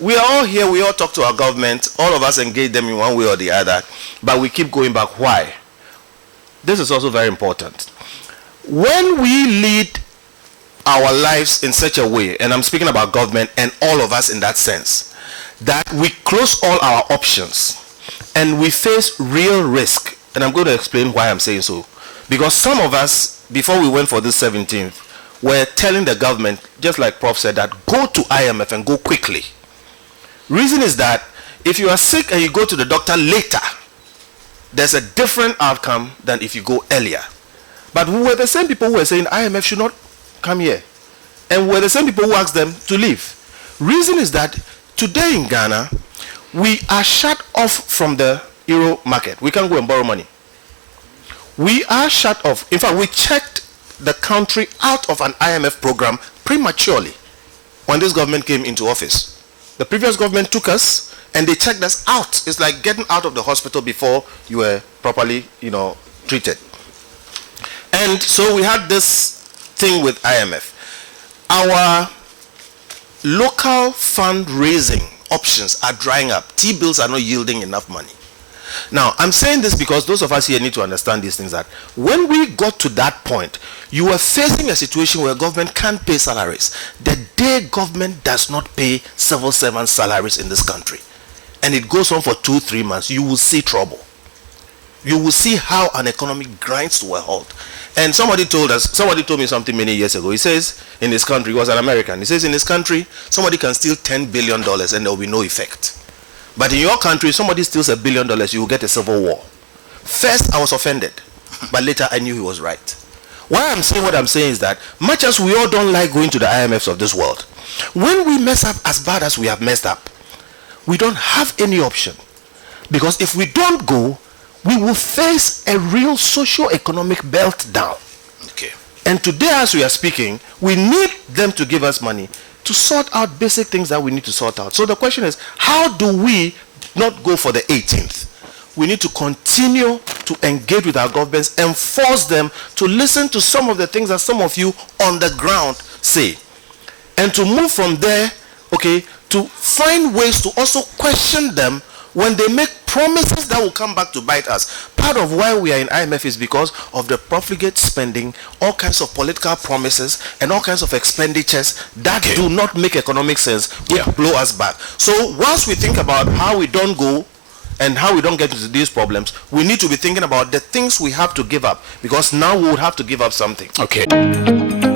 we are all here, we all talk to our government, all of us engage them in one way or the other, but we keep going back. Why? This is also very important. When we lead our lives in such a way, and I'm speaking about government and all of us in that sense, that we close all our options and we face real risk, and I'm going to explain why I'm saying so. Because some of us, before we went for this 17th, were telling the government, just like Prof said, that go to IMF and go quickly. Reason is that if you are sick and you go to the doctor later, there's a different outcome than if you go earlier. But we were the same people who were saying IMF should not come here. And we were the same people who asked them to leave. Reason is that today in Ghana, we are shut off from the euro market. We can't go and borrow money. We are shut off. In fact, we checked the country out of an IMF program prematurely when this government came into office. The previous government took us and they checked us out. It's like getting out of the hospital before you were properly, treated. And so we had this thing with IMF. Our local fundraising options are drying up. T-bills are not yielding enough money. Now, I'm saying this because those of us here need to understand these things, that when we got to that point, you were facing a situation where government can't pay salaries. The day government does not pay civil servants salaries in this country, and it goes on for 2-3 months, you will see trouble. You will see how an economy grinds to a halt. And somebody told me something many years ago. He says in this country, he was an American, he says in this country, somebody can steal $10 billion and there will be no effect. But in your country, somebody steals $1 billion, you will get a civil war. First, I was offended, but later I knew he was right. Why I'm saying what I'm saying is that much as we all don't like going to the IMFs of this world, when we mess up as bad as we have messed up, we don't have any option. Because if we don't go, we will face a real socio-economic meltdown. Okay. And today, as we are speaking, we need them to give us money to sort out basic things that we need to sort out. So the question is, how do we not go for the 18th? We need to continue to engage with our governments and force them to listen to some of the things that some of you on the ground say. And to move from there, okay, to find ways to also question them when they make promises that will come back to bite us. Part of why we are in IMF is because of the profligate spending, all kinds of political promises, and all kinds of expenditures that do not make economic sense, which blow us back. So whilst we think about how we don't go and how we don't get into these problems, we need to be thinking about the things we have to give up, because now we would have to give up something. Okay.